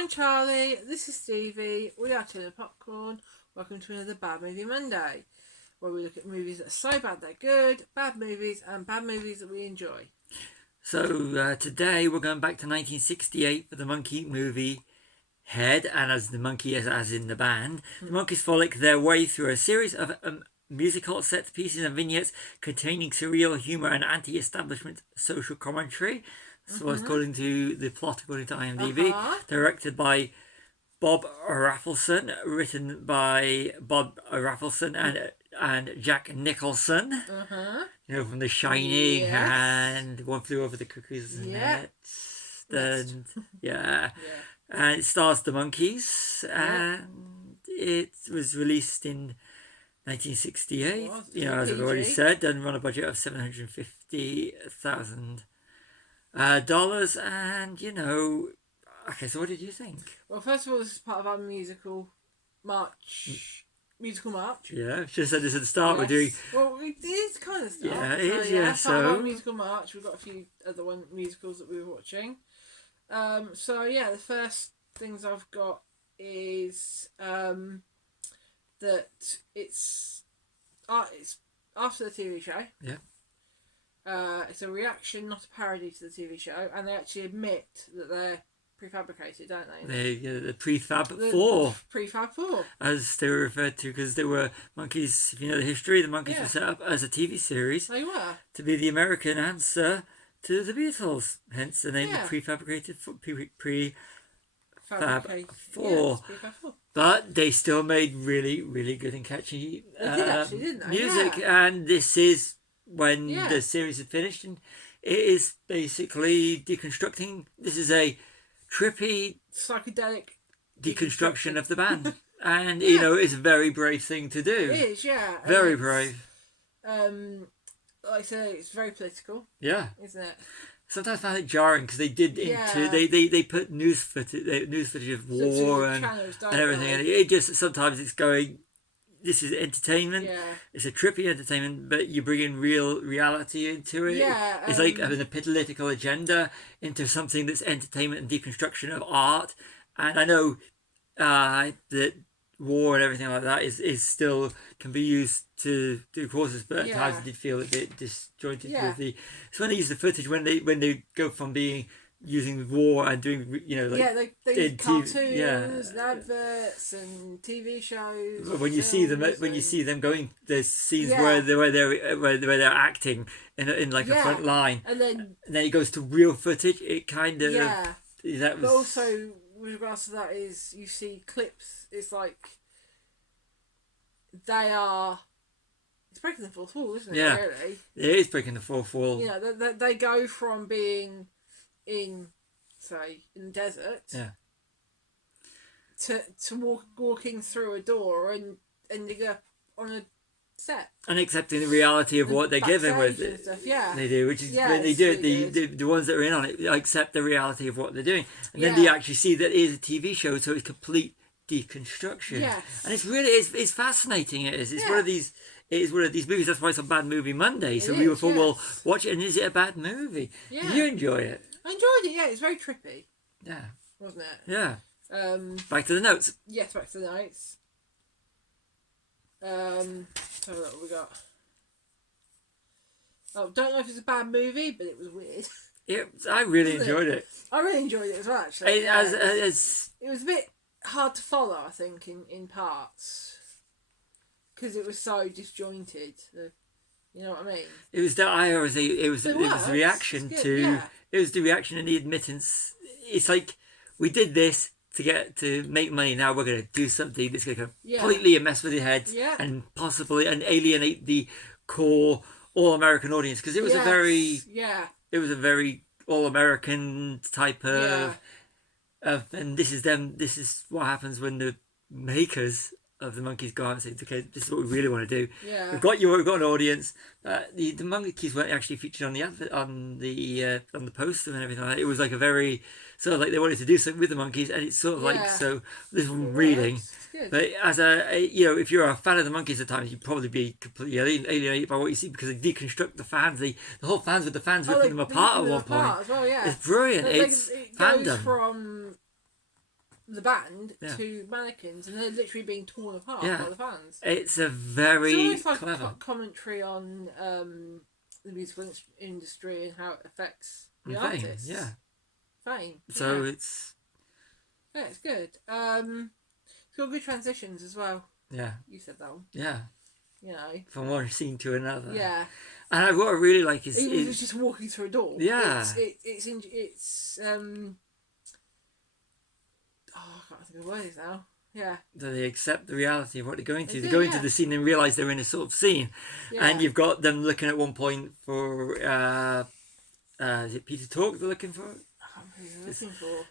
I'm Charlie, this is Stevie, we are Chilling Popcorn. Welcome to another Bad Movie Monday, where we look at movies that are so bad they're good, bad movies, and bad movies that we enjoy. So today we're going back to 1968 for the Monkey movie Head, and as the monkey as in the band, the Monkees frolic their way through a series of musical set pieces and vignettes containing surreal humour and anti-establishment social commentary. So according to the plot, according to IMDb, directed by Bob Raffleson, written by Bob Raffleson and Jack Nicholson. You know, from The Shining and One Flew Over the Cuckoo's Nest. And and it stars the Monkees, and it was released in 1968. You know, as I've already said, and run a budget of $750,000. And you know, okay. So, what did you think? Well, first of all, this is part of our musical march. Yeah, should have said this at the start. We're doing. Well, it is kind of start. Yeah, it is. Part of our musical march. We've got a few other musicals that we were watching. The first things I've got is that it's after the TV show. Yeah. It's a reaction, not a parody to the TV show, and they actually admit that they're prefabricated, don't they? The Prefab Four. Prefab Four. As they were referred to, because they were Monkees, if you know the history, the Monkees were set up as a TV series. They were. To be the American answer to the Beatles. Hence the name, the Prefabricated Prefab Four. But they still made really, really good and catchy music. Yeah. And this is when the series had finished, and it is basically deconstructing. This is a trippy psychedelic deconstruction of the band. And you know, it's a very brave thing to do. It is, yeah. Very brave. Like I say, it's very political. Yeah. Isn't it? Sometimes I find it jarring because they did they put news footage of war and everything, and it just sometimes it's going. This is entertainment. Yeah. It's a trippy entertainment, but you bring in real reality into it. Yeah. It's like having a political agenda into something that's entertainment and deconstruction of art. And I know that war and everything like that is still can be used to do causes, but at times I did feel a bit disjointed with the. So when they use the footage, when they go from being using war and doing, you know, like they use cartoons and adverts and TV shows. When you see them going, there's scenes where they're acting in like a front line, and then it goes to real footage. It kind of that was. But also with regards to that is you see clips. It's like they are. It's breaking the fourth wall, isn't it? Yeah, really. It is breaking the fourth wall. You know, they go from being in the desert to walking through a door and ending up on a set and accepting the reality of what they're given with it. They do, which is when they do it. The ones that are in on it accept the reality of what they're doing, and then they actually see that it is a TV show, so it's complete deconstruction. And it's really it's fascinating. It's one of these. It is one of these movies. That's why it's a Bad Movie Monday. So we thought, well, watch it. And is it a bad movie? Yeah. Did you enjoy it? I enjoyed it. Yeah, it's very trippy. Yeah. Wasn't it? Yeah. Back to the notes. Yes, back to the notes. So what we got? Oh, don't know if it's a bad movie, but it was weird. I really enjoyed it. I really enjoyed it as well. Actually, it was a bit hard to follow. I think in parts. Because it was so disjointed, you know what I mean. It was the reaction to it was the reaction and the admittance. It's like we did this to make money. Now we're going to do something that's going to completely mess with your heads and possibly alienate the core all American audience, because it was a very all American type of and this is what happens when the makers of the Monkees go out and say, okay, this is what we really want to do. Yeah. We've got an audience. The Monkees weren't actually featured on the advert, on the poster and everything like that. It was like a very sort of like they wanted to do something with the Monkees, and it's sort of like, so this is reading. But as if you're a fan of the Monkees at times, you'd probably be completely alienated by what you see, because they deconstruct the fans. The whole fans with the fans ripping them apart at one point. As well, it's brilliant. It's it fandom. goes from the band Yeah. to mannequins, and they're literally being torn apart Yeah. by the fans. It's a very It's almost like clever commentary on the musical industry and how it affects the thing. artists. Yeah. Fame. So yeah. it's It's good. It's got good transitions as well. yeah. You said that one. Yeah. You know. From one scene to another. Yeah. And what I really like is Even if it's just walking through a door. Yeah. It's I can't think of the words now. Yeah. that they accept the reality of what they're going to. They They go do, into yeah. the scene and realise they're in a sort of scene. Yeah. And you've got them looking at one point for is it Peter Talk they're looking for? I can't remember who they're looking for.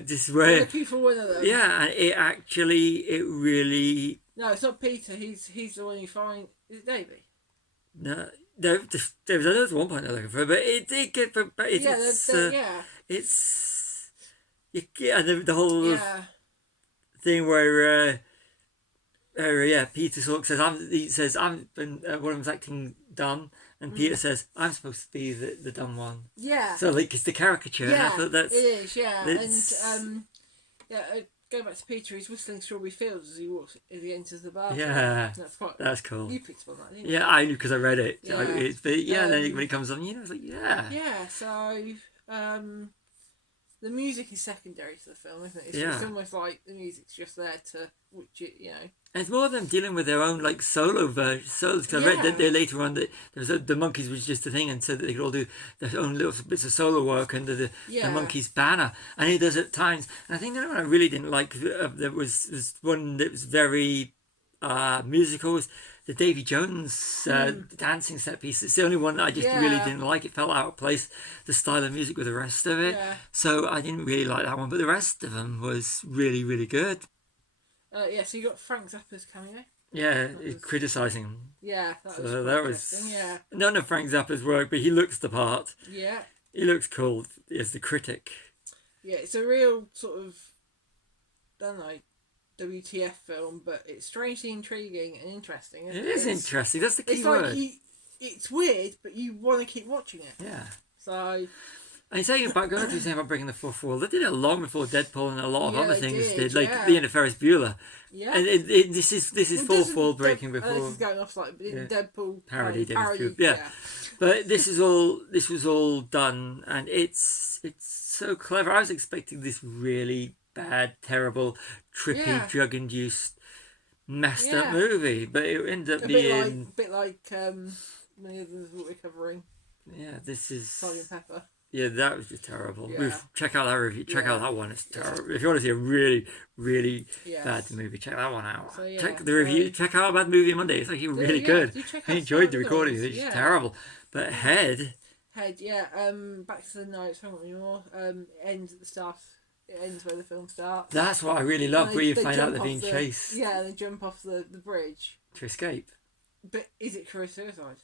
This is They're where looking for one of them. yeah, and it really No, it's not Peter. He's the one you find. Is it Davy? no. There's one point they're looking for, but the whole Yeah. thing where Peter Talk says I'm one of them's acting dumb, and Peter says I'm supposed to be the dumb one. Yeah. So like it's the caricature. Yeah. And I thought that's it is. Yeah. it's- And going back to Peter, he's whistling Strawberry Fields as he enters the bar. yeah, That's cool. You picked up on that, didn't you? Yeah, I knew because I read it. Yeah. Then when it comes on, it's like Yeah. So the music is secondary to the film, isn't it? It's almost like the music's just there to And it's more them dealing with their own like solo solos. Because I read that later on that the Monkees was just a thing, and said that they could all do their own little bits of solo work under the Monkees banner. And he does at times. And I think the one I really didn't like there was one that was very musical was the Davy Jones dancing set piece. It's the only one that I just really didn't like. It felt out of place, the style of music with the rest of it. Yeah. So I didn't really like that one. But the rest of them was really, really good. So you got Frank Zappa's cameo. Yeah, criticising him. Yeah, that was yeah. none of Frank Zappa's work, but he looks the part. Yeah. He looks cool as the critic. Yeah, it's a real sort of, I don't know, WTF film, but it's strangely intriguing and interesting. It is interesting. That's the key word. It's weird, but you want to keep watching it. Yeah. So. And saying about going to saying about breaking the fourth wall, they did it long before Deadpool and a lot of other things did, like the end of Ferris Bueller. Yeah. And this is fourth wall breaking before. This is going off slightly, but Deadpool parody. Yeah. But this was all done, and it's so clever. I was expecting this really bad, terrible, trippy, drug-induced, messed up movie, but it ended up being a bit like many others that we're covering. Yeah, this is Salt and Pepper. Yeah, that was just terrible. Yeah. Check out that review. Check out that one. It's terrible. If you want to see a really, really bad movie, check that one out. So, check the review. Check out Bad Movie Monday. It's actually really good. I enjoyed the recording. It's just terrible. But Head, back to the notes. I don't want any more. Ends at the start. It ends where the film starts. That's what I really love. Where you find out they're being chased. Yeah, they jump off the bridge to escape. But is it career suicide?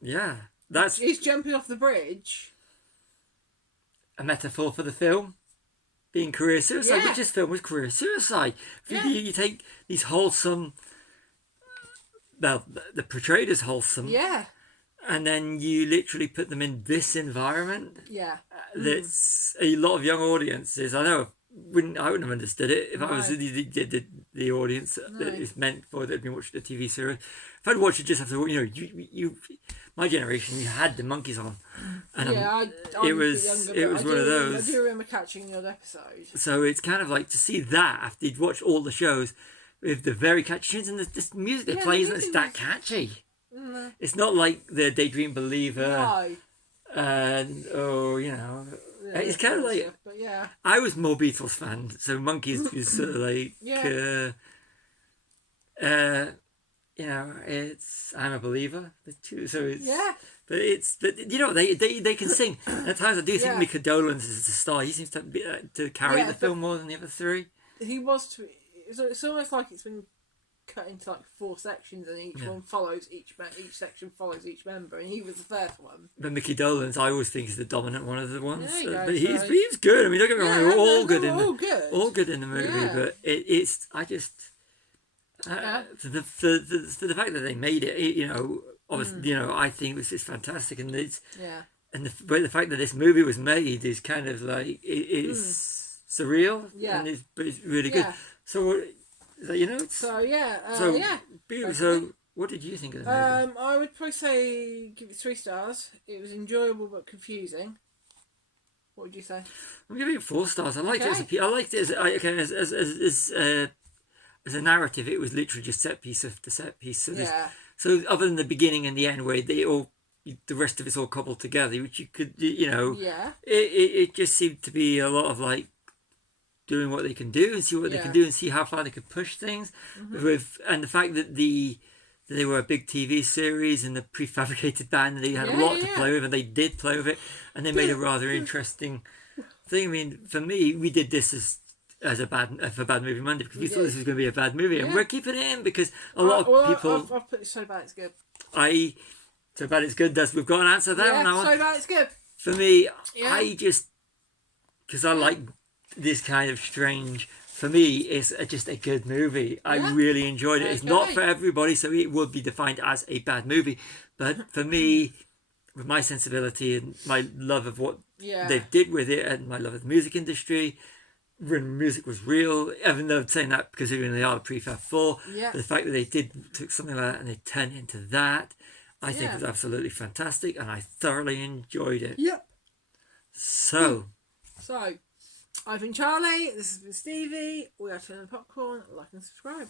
Yeah, is jumping off the bridge a metaphor for the film being career suicide, which this film was career suicide. You take these wholesome, well, they're portrayed as wholesome, and then you literally put them in this environment. That's a lot of young audiences. I know I wouldn't have understood it if I was the audience that it's meant for that had been watching the TV series. If I'd watched it just after, you my generation, you had the Monkees on, and it was one of those. I do remember catching the odd episode. So it's kind of like to see that after you'd watched all the shows with the very catchy tunes and this music that plays and it's that catchy. It's not like the Daydream Believer, and it's kind of like. But I was more Beatles fan, so Monkees was sort of like. It's I'm a Believer. The two, so it's but they can sing. And at times I do think Mick Dolenz is the star. He seems to carry the film more than the other three. He was. It's almost like it's been cut into like 4 sections, and each one follows each section follows each member, and he was the first one. But Mickey Dolenz, I always think is the dominant one of the ones. But he's good. I mean, don't get me wrong, they're all good all good in the movie. Yeah. But it's I just. For the fact that they made it, obviously, I think it's fantastic, and it's and the fact that this movie was made is kind of like it is surreal. Yeah. And but it's really Yeah. good. So, you know, So yeah. so Yeah. so what did you think of the movie? I would probably say give it 3 stars. It was enjoyable but confusing. What would you say? I'm giving it 4 stars. I liked it as Okay. I liked it as a narrative. It was literally just set piece after set piece. So Yeah. so other than the beginning and the end where they all the rest of it's all cobbled together, which you could Yeah. it just seemed to be a lot of like doing what they can do and see what they can Yeah. do and see how far they could push things with and the fact that they were a big TV series and the prefabricated band they had a lot to play with and they did play with it and they made a rather interesting thing. I mean, for me, we did this as a bad movie Monday because we thought this was going to be a bad movie and we're keeping it in because a lot of people. I've put it so bad it's good. So bad it's good. We've got an answer there on that one. So bad it's good. For me, I just because I like this kind of strange. For me, it's just a good movie. I really enjoyed it. It's not for everybody, so it would be defined as a bad movie. But for me, with my sensibility and my love of what they did with it, and my love of the music industry, when music was real, even though I'm saying that because even they are a prefab four, the fact that they took something like that and they turned it into that, I think was absolutely fantastic, and I thoroughly enjoyed it. Yep. So, I've been Charlie. This has been Stevie. We are Filling the Popcorn. Like and subscribe.